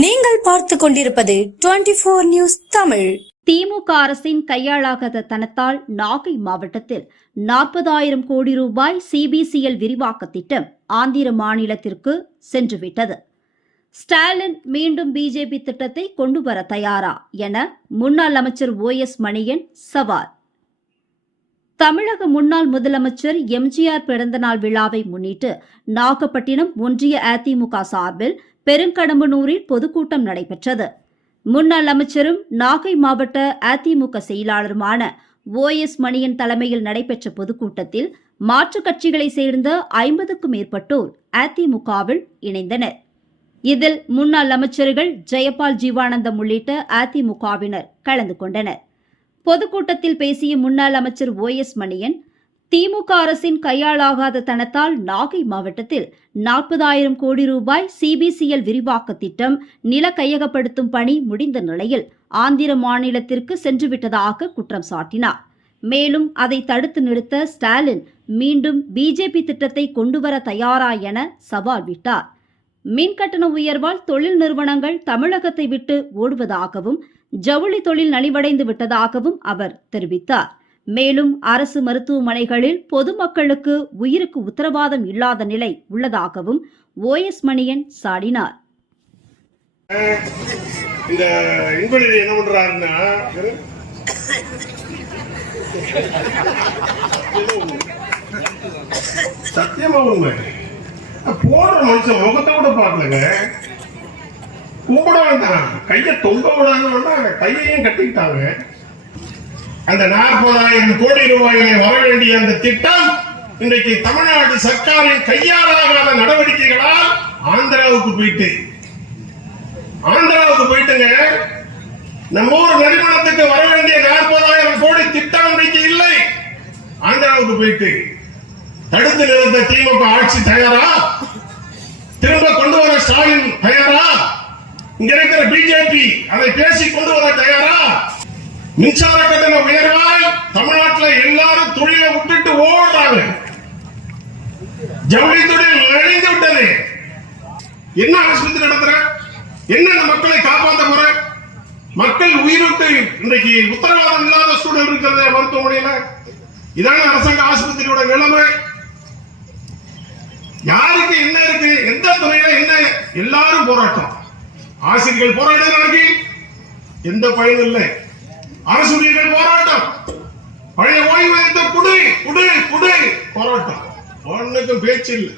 நீங்கள் பார்த்துக் கொண்டிருப்பது 24 நியூஸ் தமிழ். திமுக அரசின் கையாளாகாத தனத்தால் நாகை மாவட்டத்தில் 40,000 கோடி ரூபாய் சிபிசிஎல் விரிவாக்க திட்டம் ஆந்திர மாநிலத்திற்கு சென்றுவிட்டது. ஸ்டாலின் மீண்டும் பிஜேபி திட்டத்தை கொண்டுவர தயாரா என முன்னாள் அமைச்சர் OS மணியன் சவால். தமிழக முன்னாள் முதலமைச்சர் எம்ஜிஆர் பிறந்தநாள் விழாவை முன்னிட்டு நாகப்பட்டினம் ஒன்றிய அதிமுக சார்பில் பெருங்கடம்பனூரில் பொதுக்கூட்டம் நடைபெற்றது. முன்னாள் அமைச்சரும் நாகை மாவட்ட அதிமுக செயலாளருமான OS மணியன் தலைமையில் நடைபெற்ற பொதுக்கூட்டத்தில் மாற்றுக் கட்சிகளைச் சேர்ந்த 50க்கும் மேற்பட்டோர் அதிமுகவில் இணைந்தனர். இதில் முன்னாள் அமைச்சர்கள் ஜெயபால் ஜீவானந்தம் உள்ளிட்ட அதிமுகவினர் கலந்து கொண்டனர். பொதுக்கூட்டத்தில் பேசிய முன்னாள் அமைச்சர் OS மணியன், திமுக அரசின் கையாளாகாத தனத்தால் நாகை மாவட்டத்தில் 40,000 கோடி ரூபாய் சிபிசிஎல் விரிவாக்க திட்டம் நில கையகப்படுத்தும் பணி முடிந்த நிலையில் ஆந்திர மாநிலத்திற்கு சென்றுவிட்டதாக குற்றம் சாட்டினார். மேலும் அதை தடுத்து நிறுத்த ஸ்டாலின் மீண்டும் பிஜேபி திட்டத்தை கொண்டுவர தயாரா என சவால் விட்டார். மின்கட்டண உயர்வால் தொழில் நிறுவனங்கள் தமிழகத்தை விட்டு ஓடுவதாகவும் ஜவுளி தொழில் நலிவடைந்து விட்டதாகவும் அவர் தெரிவித்தார். மேலும் அரசு மருத்துவமனைகளில் பொதுமக்களுக்கு உயிருக்கு உத்தரவாதம் இல்லாத நிலை உள்ளதாகவும் OS மணியன் சாடினார். இந்த இன்வெலிட் என்ன பண்றாருன்னா, சத்தியமா உண்மை போடுற மனுஷன் முகத்தை கூட பார்க்கலங்க, கும்பிட வேண்டாம், கையை தொங்க விடாத கையையும் கட்டிக்கிட்டாங்க. அந்த 40,000 கோடி ரூபாயை வர வேண்டிய அந்த திட்டம் இன்றைக்கு தமிழ்நாடு சர்க்காரின் கையாளாகாத நடவடிக்கைகளால் ஆந்திராவுக்கு போயிட்டுங்க. நம்ம ஊர் நிறுவனத்துக்கு வர வேண்டிய 40,000 கோடி திட்டம் இன்றைக்கு இல்லை, ஆந்திராவுக்கு போயிட்டு. தடுத்து நிறுத்த திமுக ஆட்சி தயாரா? திரும்ப கொண்டு வர ஸ்டாலின் தயாரா? இங்க இருக்கிற பிஜேபி அதை பேசி கொண்டு வர தயாரா? மின்சார கட்டண உயர்வால் தமிழ்நாட்டில் எல்லாரும் தொழிலை விட்டுட்டு ஓடுறாங்க. ஜவுளி தொழில் அழிந்து விட்டது. என்ன ஆஸ்பத்திரி நடத்துற? என்ன மக்களை காப்பாற்ற போற? மக்கள் உயிருக்கு இன்றைக்கு உத்தரவாதம் இல்லாத சூழல் இருக்கிறது மருத்துவமனையில. இதான அரசாங்க ஆஸ்பத்திரியோட நிலைமை. யாருக்கு என்ன இருக்கு, எந்த துறையில என்ன, எல்லாரும் போராட்டம். ஆசிரியர்கள் போராடுறாங்க, எந்த பயனும் இல்லை. அரசு ஊழியர்கள் போராட்டம், பழைய ஓய்வூதியத்தை குடு போராட்டம், ஒன்னுக்கும் பேச்சு இல்லை.